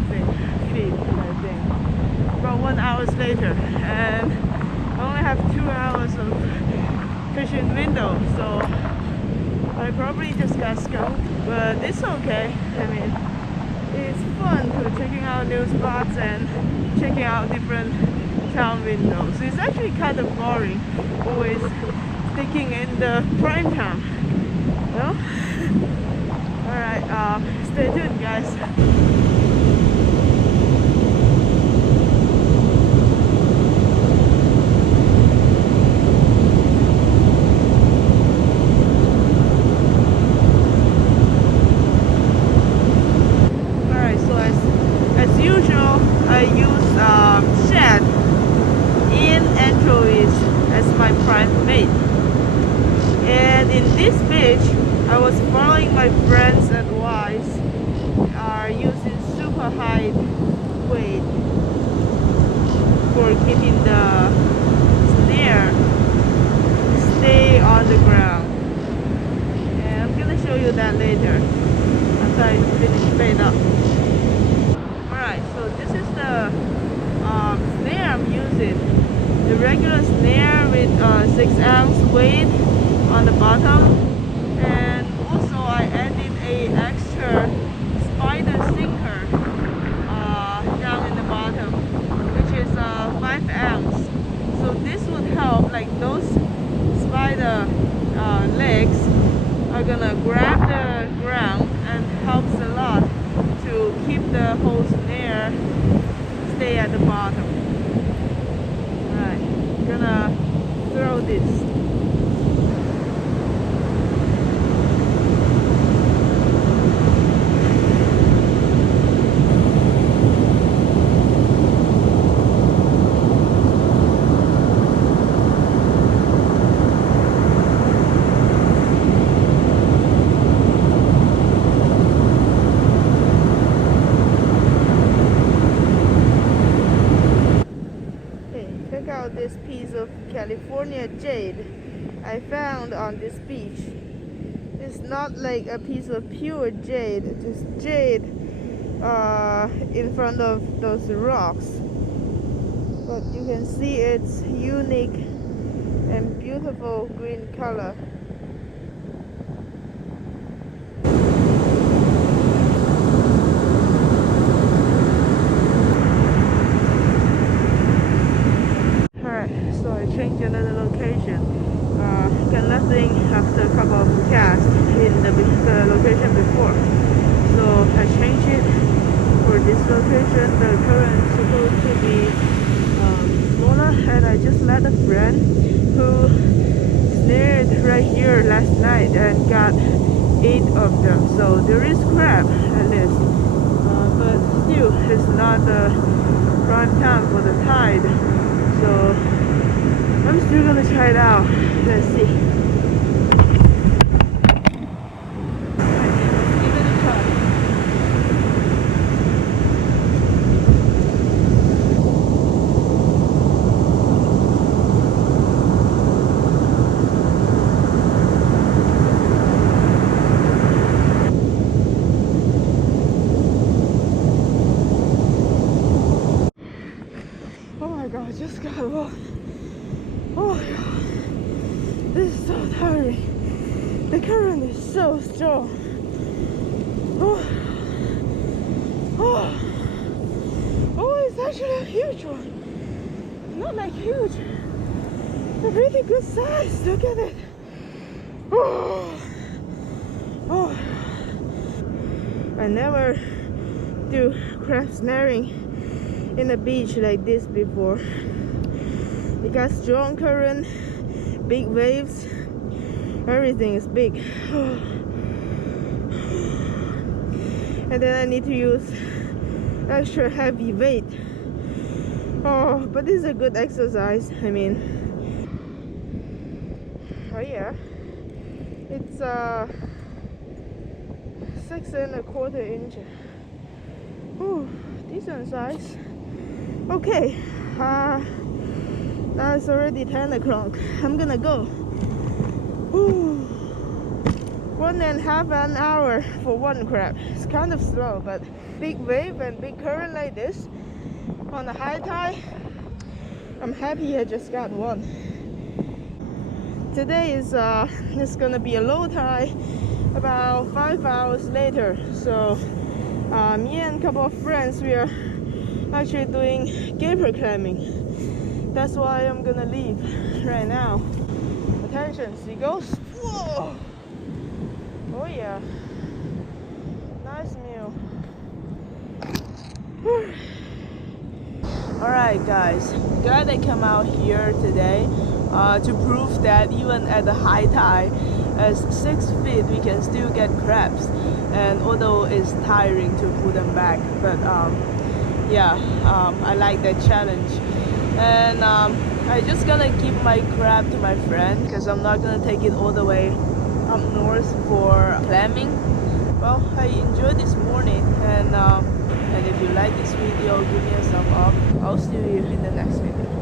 something feet, I think. About 1 hour later, and I only have 2 hours of fishing window, so I probably just got skunked, but it's okay. I mean, it's fun to checking out new spots and checking out different town windows. It's actually kind of boring, always sticking in the prime town. Well, alright, stay tuned, guys. I use shad in anchovies as my prime bait, and in this beach I was following my friend's advice, are using super high weight for keeping the snare stay on the ground, and I'm gonna show you that later after I finish bait up. So this is the snare I'm using. The regular snare with 6-ounce weight on the bottom, and also I added a extra spider sinker down in the bottom, which is 5 ounce. So this would help, like those spider legs are gonna grab the ground and helps a lot to keep the whole snare stay at the bottom. Alright, gonna throw this. This piece of California jade I found on this beach. It's not like a piece of pure jade, it's just jade in front of those rocks, but you can see its unique and beautiful green color. Change another location. Got nothing after a couple of casts in the location before, so I changed it for this location. The current is supposed to be smaller, and I just met a friend who snared right here last night and got 8 of them. So there is crab at least, but still it's not the prime time for the tide. So I'm still gonna try it out. Let's see. Let's give it a try. Oh my god, I just got lost. Oh my god, this is so tiring. The current is so strong. Oh, it's actually a huge one. Not like huge, a pretty good size. Look at it. I never do crab snaring in a beach like this before. It got strong current, big waves, everything is big. And then I need to use extra heavy weight. Oh, but this is a good exercise. I mean, oh yeah, it's 6¼ inch. Oh, decent size. Okay, now it's already 10 o'clock. I'm gonna go. 1.5 hours for one crab. It's kind of slow, but big wave and big current like this on a high tide, I'm happy I just got one. Today is it's gonna be a low tide about 5 hours later. So me and a couple of friends, we are actually doing gaper climbing. That's why I'm gonna leave right now. Attention, seagulls. Whoa! Oh yeah, nice meal. Alright guys, glad I come out here today to prove that even at the high tide, at 6 feet, we can still get crabs. And although it's tiring to pull them back, but I like that challenge. And I just gonna give my crab to my friend because I'm not gonna take it all the way up north for clamming. Well, I enjoyed this morning, and if you like this video, give me a thumbs up. I'll see you in the next video.